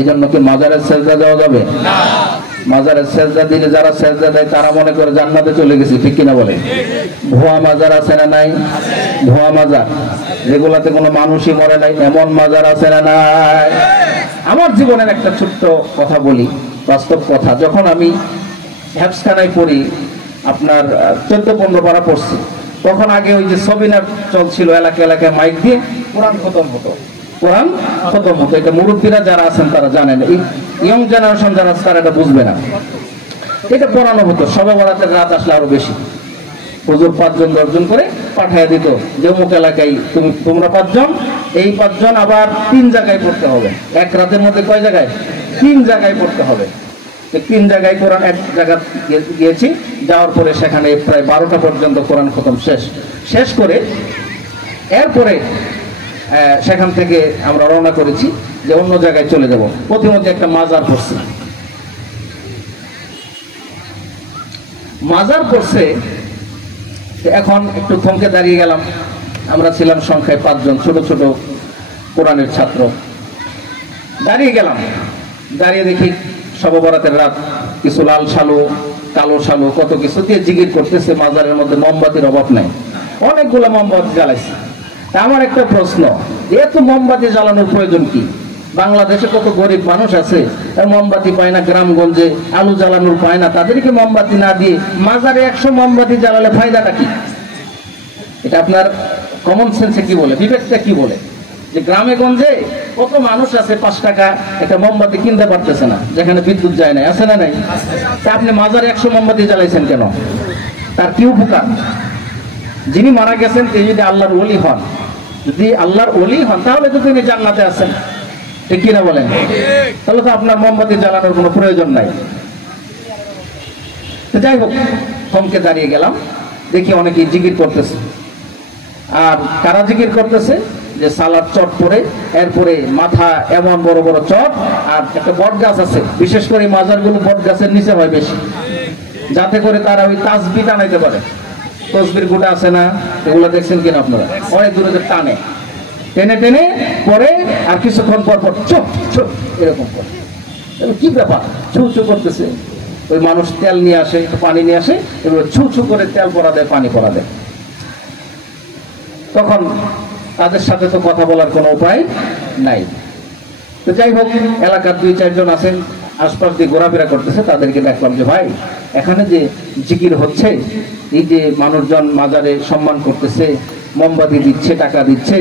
এই জন্য কি মাজারের সেজদা দেওয়া যাবে না? মাজারের সেজদা দিলে যারা সেজদা দেয় তারা মনে করে জান্নাতে চলে গেছে, ঠিক কিনা বলে? ভুয়া মাজার আছে না নাই? ভুয়া মাজার যেগুলাতে কোনো মানুষই মরে নাই, এমন মাজার আছে না নাই? আমার জীবনের একটা ছোট্ট কথা বলি, বাস্তব কথা। যখন আমি হ্যাপসখানায় পড়ি, আপনার 14-15 পারা পড়ছি, তখন আগে ওই যে সবিনার চলছিল, এলাকা এলাকায় মাইক দিয়ে কোরআন খতম হতো, কোরআন খতম হতো। এটা মুরব্বীরা যারা আছেন তারা জানেন, এই ইয়ং জেনারেশন যারা আছে তারা এটা বুঝবে না। এটা পড়ানো হতো, সবে বরাতের রাত আসলে আরো বেশি। হুজুর 5 জন 10 জন করে পাঠিয়ে দিত যে অমুক এলাকায় তোমরা 5 জন, এই 5 জন আবার 3 জায়গায় পড়তে হবে। এক রাতের মধ্যে কয় জায়গায়? 3 জায়গায় পড়তে হবে। 3 জায়গায় কোরআন, এক জায়গা গিয়েছি, যাওয়ার পরে সেখানে প্রায় 12টা পর্যন্ত কোরআন খতম শেষ করে এরপরে সেখান থেকে আমরা রওনা করেছি যে অন্য জায়গায় চলে যাব। প্রতিমধ্যে একটা মাজার পড়ছে, মাজার পড়ছে। এখন একটু থমকে দাঁড়িয়ে গেলাম। আমরা ছিলাম সংখ্যায় 5 জন, ছোট ছোট কোরআনের ছাত্র। দাঁড়িয়ে গেলাম, দাঁড়িয়ে দেখি শবে বরাতের রাত, কিছু লাল শালু, কালো শালু, কত কিছু দিয়ে জিকির করতেছে। মাজারের মধ্যে মোমবাতির অভাব নাই, অনেকগুলো মোমবাতি জ্বালাইছে। আমার একটা প্রশ্ন, এত মোমবাতি জ্বালানোর প্রয়োজন কি? বাংলাদেশে কত গরিব মানুষ আছে, মোমবাতি পায় না, গ্রামগঞ্জে আলু জ্বালানোর পায় না, তাদেরকে মোমবাতি না দিয়ে মাজারে 100 মোমবাতি জ্বালালে ফায়দাটা কি? এটা আপনার কমন সেন্সে কি বলে, বিবেকটা কি বলে? যে গ্রামে গঞ্জে কত মানুষ আছে 5 টাকা একটা মোমবাতি কিনতে পারতেছে না, যেখানে বিদ্যুৎ যায় না, আছে না নাই? তা আপনি মাজারে 100 মোমবাতি জ্বালাইছেন কেন? তার কি উপকার? যিনি মারা গেছেন তিনি যদি আল্লাহর ওলি হন, যদি আল্লাহর ওলি হন, তাহলে তো তিনি জান্নাতে আছেন, ঠিক কিনা বলেন? তাহলে তো আপনার মোমবাতি জ্বালানোর কোনো প্রয়োজন নাই। যাই হোক, থমকে দাঁড়িয়ে গেলাম, দেখি অনেকেই জিকির করতেছে। আর কারা জিকির করতেছে? যে সালাদ চট পরে, এরপরে মাথা এমন বড় বড় চট, আর একটা বট গাছ আছে, বিশেষ করে মাজারগুলো বট গাছের নিচে হয় বেশি, যাতে করে তারা ওই তাসবিহ টানাইতে পারে। তসবির গোটা আছে না, এগুলো দেখছেন কিনা আপনারা? অনেক দূরে টানে, টেনে টেনে পরে, আর কিছুক্ষণ পর পর চুপ চুপ এরকম করে। কি ব্যাপার? ছু ছু করতেছে। ওই মানুষ তেল নিয়ে আসে, পানি নিয়ে আসে, এগুলো ছু ছু করে তেল পরা দেয়, পানি পরা দেয়। তখন তাদের সাথে তো কথা বলার কোনো উপায় নাই। তো যাই হোক, এলাকার 2-4 জন আছেন, আশপাশ দিয়ে ঘোরাফেরা করতেছে, তাদেরকে দেখলাম যে ভাই, এখানে যে জিকির হচ্ছে, এই যে মানুষজন মাজারে সম্মান করতেছে, মোমবাতি দিচ্ছে, টাকা দিচ্ছে,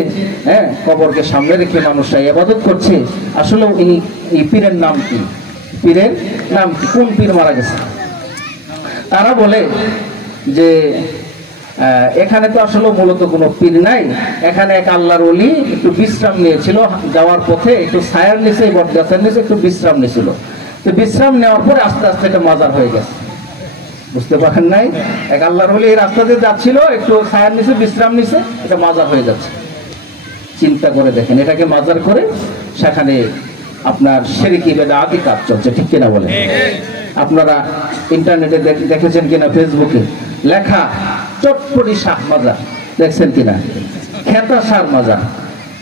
হ্যাঁ, কবরকে সামনে রেখে মানুষরা ইবাদত করছে, আসলে এই পীরের নাম কি? পীরের নাম কি? কোন পীর মারা গেছে? তারা বলে যে এখানে তো আসলে মূলত কোনো পীর নাই, এখানে এক আল্লাহর ওলি একটু বিশ্রাম নিয়েছিল, যাওয়ার পথে একটু ছায়ার নিচে, বট গাছের নিচে একটু বিশ্রাম নিয়েছিল। তো বিশ্রাম নেওয়ার পরে আস্তে আস্তে এটা মাজার হয়ে গেছে। বুঝতে পারেন নাই? এক আল্লাহর ওলি এই রাস্তা দিয়ে যাচ্ছিল, একটু ছায়ার নিচে বিশ্রাম নিছে, এটা মাজার হয়ে যাচ্ছে। চিন্তা করে দেখেন, এটাকে মাজার করে সেখানে আপনার শিরকি বিদআতি কাজ চলছে, ঠিক কিনা বলেন? আপনারা ইন্টারনেটে দেখেছেন কিনা, ফেসবুকে লেখা চটপটি শাহ মাজার, দেখছেন কিনা? খেতা শাহ মাজার।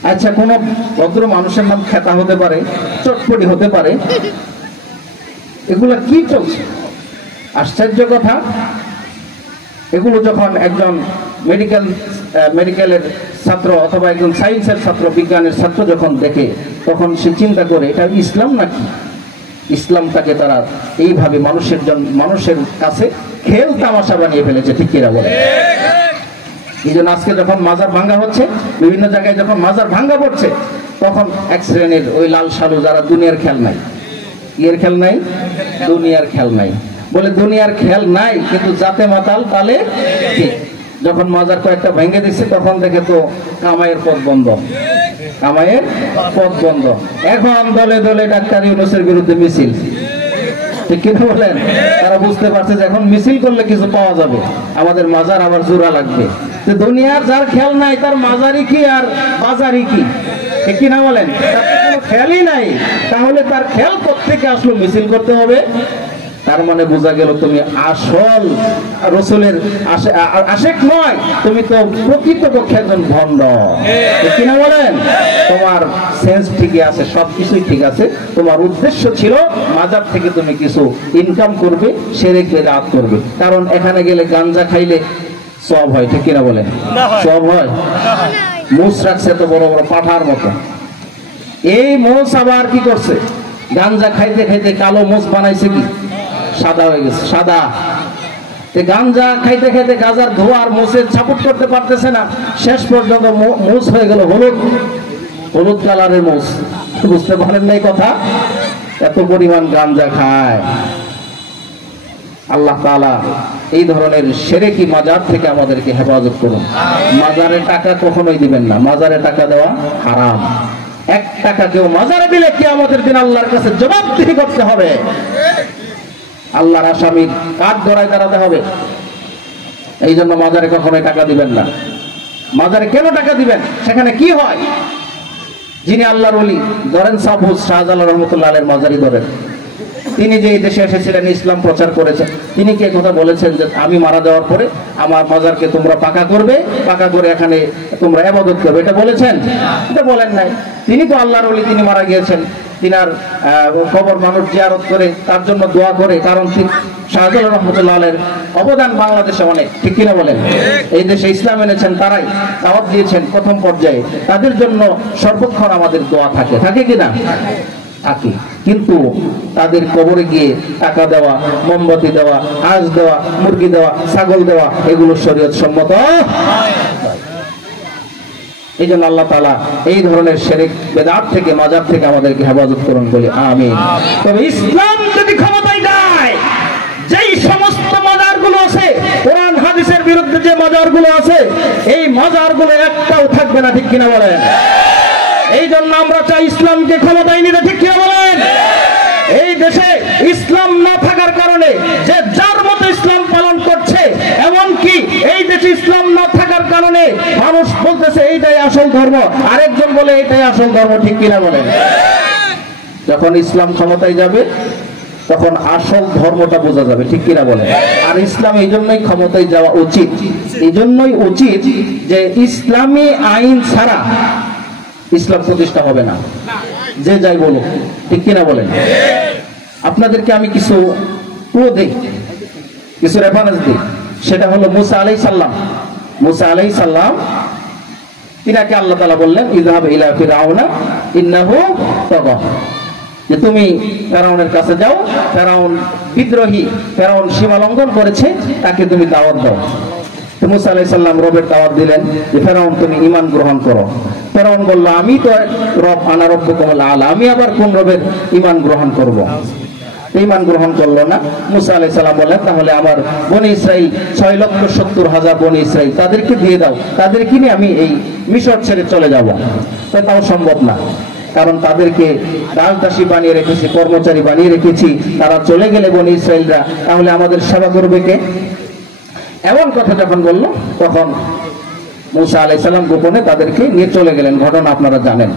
আচ্ছা, কোন ভদ্র মানুষের নাম খেতা হতে পারে, চটপটি হতে পারে? এগুলা কি চলছে? আশ্চর্য কথা। এগুলো যখন একজন মেডিকেলের ছাত্র অথবা একজন সায়েন্সের ছাত্র, বিজ্ঞানের ছাত্র যখন দেখে, তখন সে চিন্তা করে এটা ইসলাম নাকি? ইসলামটাকে তারা এইভাবে মানুষের কাছে খেল তামাশা বানিয়ে ফেলেছে, ঠিক কিনা বলে? এই জন্য আজকে যখন মাজার ভাঙ্গা হচ্ছে, বিভিন্ন জায়গায় যখন মাজার ভাঙ্গা পড়ছে, তখন এক শ্রেণীর ওই লাল সালু যারা দুনিয়ার খেয়াল নাই, ইয়ের খেয়াল নাই, দুনিয়ার খেয়াল নাই, বলে দুনিয়ার খেয়াল নাই কিন্তু জাতে মাতাল তালে ঠিক। যখন মাজার কয়েকটা ভেঙে দিচ্ছে, তখন দেখে তো কামাইয়ের পথ বন্ধ, কামাইয়ের পথ বন্ধ। এখন দলে দলে ডাক্তার ইউনূসের বিরুদ্ধে মিছিল, ঠিক কিনা বলেন? তারা বুঝতে পারছে যে এখন মিছিল করলে কিছু পাওয়া যাবে, আমাদের মাজার আবার জোড়া লাগবে। তো দুনিয়ার যার খেয়াল নাই, তার মাজারি কি আর বাজারি কি, ঠিক কিনা বলেন? তার কোনো খেয়ালই নাই, তাহলে তার খেয়াল কোত্থেকে আসলো মিছিল করতে হবে? তার মানে বোঝা গেল তুমি আসল রসুলের আশেক নয়, তুমি তো প্রকৃতপক্ষে একজন ভণ্ড। কিনা বলেন? তোমার সেন্স ঠিকই আছে, সবকিছুই ঠিক আছে, তোমার উদ্দেশ্য ছিল মাজার থেকে তুমি কিছু ইনকাম করবে, শিরক বিদআত করবে। কারণ এখানে গেলে গাঞ্জা খাইলে সব হয়, ঠিক কিনা বলেন? সব হয়। মুস রাখছে তো বড় বড় পাঠার মতো। এই মোষ আবার কি করছে? গাঞ্জা খাইতে খাইতে কালো মোষ বানাইছে, কি সাদা হয়ে গেছে, সাদা। গাঞ্জা খাইতে খাইতে গাজার ধোয়ার মোষে সাপোর্ট করতে পারতেছে না, শেষ পর্যন্ত মোষ হয়ে গেল হলুদ, হলুদ কালারের মোষ। বুঝতে পারেন নাই কথা? এত পরিমাণ গাঞ্জা খায়। আল্লাহ তাআলা এই ধরনের শিরকি মাজার থেকে আমাদেরকে হেফাজত করুন। মাজারে টাকা কখনোই দিবেন না, মাজারে টাকা দেওয়া হারাম। 1 টাকা কেউ মাজারে দিলে কিয়ামতের দিন আল্লাহর কাছে জবাবদিহি করতে হবে। আল্লাহর আসামির কাঠ গড়ায় দাঁড়াতে হবে। এই জন্য মাজারে কখনোই টাকা দিবেন না। মাজারে কেন টাকা দিবেন? সেখানে কি হয়? যিনি আল্লাহর ওলি, ধরেন সাপোজ শাহজালাল রহমতুল্লাহ আলাইহির মাজারি ধরেন, তিনি যে এই দেশে এসেছিলেন, ইসলাম প্রচার করেছেন, তিনি কি কথা বলেছেন যে আমি মারা যাওয়ার পরে আমার মাজারকে তোমরা পাকা করবে, পাকা করে এখানে তোমরা ইবাদত করবে? এটা বলেছেন? এটা বলেন নাই। তিনি তো আল্লাহর ওলি, তিনি মারা গিয়েছেন, তিনার কবর মানুষ জিয়ারত করে, তার জন্য দোয়া করে। কারণ শাহজালাল রহমতুল্লাহ আলাইহির অবদান বাংলাদেশে অনেক, ঠিক কিনা বলেন? এই দেশে ইসলাম এনেছেন তারাই, দাওয়াত দিয়েছেন প্রথম পর্যায়ে, তাদের জন্য সর্বক্ষণ আমাদের দোয়া থাকে, থাকে কিনা? থাকে। কিন্তু তাদের কবরে গিয়ে টাকা দেওয়া, মোমবাতি দেওয়া, হাঁস দেওয়া, মুরগি দেওয়া, ছাগল দেওয়া, এগুলো শরীয়ত সম্মত। এই জন্য আল্লাহ তাআলা এই ধরনের শিরক বিদআত থেকে, মাজার থেকে আমাদেরকে হেফাজত করুন বলি আমিন। তবে ইসলাম যদি ক্ষমতায় যায়, যেই সমস্ত মাজারগুলো আছে, কোরআন হাদিসের বিরুদ্ধে যে মাজারগুলো আছে, এই মাজারগুলো একটাও থাকবে না, ঠিক কিনা বলেন? এই জন্য আমরা চাই ইসলামকে ক্ষমতায় নিতে, ঠিক কিনা বলেন? এই দেশে ইসলাম না থাকার কারণে যে যার মতো ইসলাম পালন করছে, এমনকি এই দেশে ইসলাম না থাকার কারণে মানুষ বলতেছে এইটাই আসল ধর্ম, আরেকজন বলে এটাই আসল ধর্ম, ঠিক কিনা বলেন? যখন ইসলাম ক্ষমতায় যাবে তখন আসল ধর্মটা বোঝা যাবে, ঠিক কিনা বলেন? আর ইসলাম এই জন্যই ক্ষমতায় যাওয়া উচিত, এই জন্যই উচিত যে ইসলামী আইন ছাড়া ইসলাম প্রতিষ্ঠা হবে না, যে যাই বলুক, ঠিক কিনা বলেন? আপনাদেরকে আমি কিছু ক্লু দেই, কিছু রেফারেন্স দিই। সেটা হলো মুসা আলাইহিস সালাম। মুসা আলাইহিস সালাম, তিনাকে আল্লাহ তাআলা বললেন ইযহাব ইলা ফিরআউনা ইন্নাহু তাগা, যে তুমি ফেরাউনের কাছে যাও, ফেরাউন বিদ্রোহী, ফেরাউন সীমা লঙ্ঘন করেছে, তাকে তুমি দাওয়াত দাও। তো মুসা আলাইহিস সালাম রবের দাওয়াত দিলেন যে ফেরাউন তুমি ঈমান গ্রহণ করো। ফেরাউন বলল আমি তো রব, আনা রব্বুকুমুল আলা, আমি আবার কোন রবের ঈমান গ্রহণ করব? ঈমান গ্রহণ করলো না। মুসা আলাইহিস সালাম বললেন তাহলে আমার বনি ইসরাইল 6,70,000 বনি ইসরাইল, তাদেরকে দিয়ে দাও, তাদেরকে নিয়ে আমি এই মিশর ছেড়ে চলে যাব। তাও সম্ভব না, কারণ তাদেরকে দাসদাসী বানিয়ে রেখেছি, কর্মচারী বানিয়ে রেখেছি, তারা চলে গেলে বনি ইসরাইলরা তাহলে আমাদের সেবা করবে কে? এমন কথা যখন বলল, তখন মুসা আলাইহিস সালাম গোপনে তাদেরকে নিয়ে চলে গেলেন। ঘটনা আপনারা জানেন।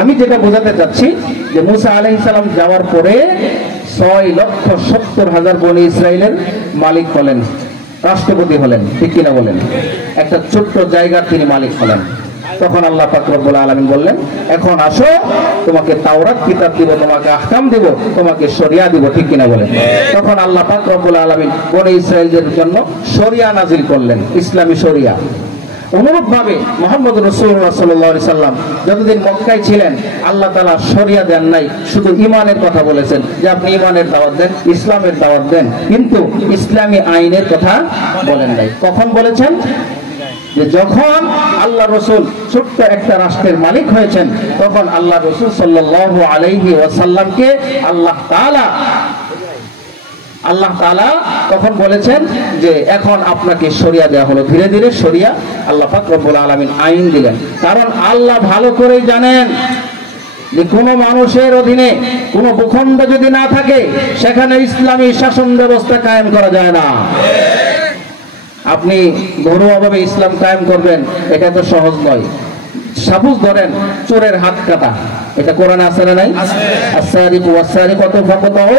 আমি যেটা বোঝাতে চাচ্ছি যে মুসা আলাইহিস সালাম যাওয়ার পরে 6,70,000 বনি ইসরাইলের মালিক হলেন, রাষ্ট্রপতি হলেন, ঠিক কিনা বলেন? একটা ছোট্ট জায়গার তিনি মালিক হলেন। তখন আল্লাহ পাক রব্বুল আলামিন বললেন এখন আসো, তোমাকে তাওরাত কিতাব দিব, তোমাকে আহকাম দিব, তোমাকে শরিয়া দিব, ঠিক কিনা বলেন? তখন আল্লাহ পাক রব্বুল আলামিন বনি ইসরাইলদের জন্য শরিয়া নাজিল করলেন, ইসলামী শরিয়া। অনুরূপ ভাবে মুহাম্মদ রাসূলুল্লাহ সাল্লাল্লাহু আলাইহি সাল্লাম যতদিন মক্কায় ছিলেন আল্লাহ তাআলা শরিয়া দেন নাই, শুধু ঈমানের কথা বলেছেন যে আপনি ঈমানের দাওয়াত দেন, ইসলামের দাওয়াত দেন, কিন্তু ইসলামী আইনের কথা বলেন নাই। কখন বলেছেন? যে যখন আল্লাহ রাসূল ছোট্ট একটা রাষ্ট্রের মালিক হয়েছেন, তখন আল্লাহ রাসূল সাল্লাল্লাহু আলাইহি ওয়াসাল্লামকে আল্লাহ তাআলা তখন বলেছেন যে এখন আপনাকে শরিয়া দেওয়া হলো। ধীরে ধীরে শরিয়া আল্লাহ পাক রব্বুল আলামিন আইন দিলেন। কারণ আল্লাহ ভালো করেই জানেন যে কোনো মানুষের অধীনে কোনো ভূখণ্ড যদি না থাকে, সেখানে ইসলামী শাসন ব্যবস্থা কায়েম করা যায় না। আপনি ঘরোয়াভাবে ইসলাম কায়েম করবেন, এটা তো সহজ নয়। সাপোজ ধরেন চোরের হাত কাটা, এটা কোরআনে আছে না নাই? আস-সারিকু ওয়াস-সারিকাতু ফাকতাউ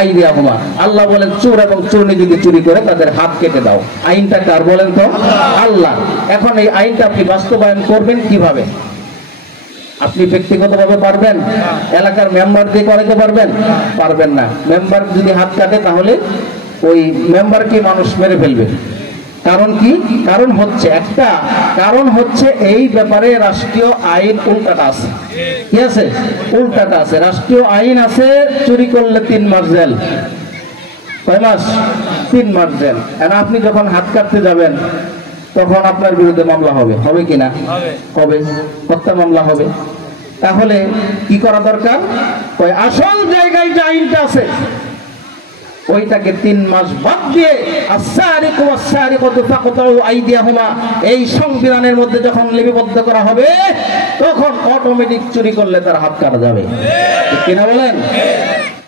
আইদিয়াহুমা। আল্লাহ বলেন চোর এবং চোরনি যদি চুরি করে তাদের হাত কেটে দাও। আইনটা কার বলেন তো? আল্লাহ। এখন এই আইনটা আপনি বাস্তবায়ন করবেন কিভাবে? আপনি ব্যক্তিগতভাবে পারবেন? এলাকার মেম্বার দিয়ে করাইতে পারবেন? পারবেন না। মেম্বার যদি হাত কাটে তাহলে ওই মেম্বারকে মানুষ মেরে ফেলবে। কারণ কি? কারণ হচ্ছে এই ব্যাপারে রাষ্ট্রীয় আইন উল্টাটা আছে। কি আছে? উল্টাটা আছে। রাষ্ট্রীয় আইন আছে চুরি করলে 3 মাস জেল। কয় মাস? 3 মাস জেল। আর আপনি যখন হাত কাটতে যাবেন তখন আপনার বিরুদ্ধে মামলা হবে। হবে কিনা? হবে। হত্যা মামলা হবে। তাহলে কি করা দরকার? ওই আসল জায়গায় যে আইনটা আছে ওইটাকে 3 মাস বাদ দিয়ে আস-সারিকু ওয়াস-সারিকাতু ফাকতাউ আইদিয়াহুমা এই সংবিধানের মধ্যে যখন লিপিবদ্ধ করা হবে তখন অটোমেটিক চুরি করলে তার হাত কাটা যাবে। ঠিক কিনা বলেন?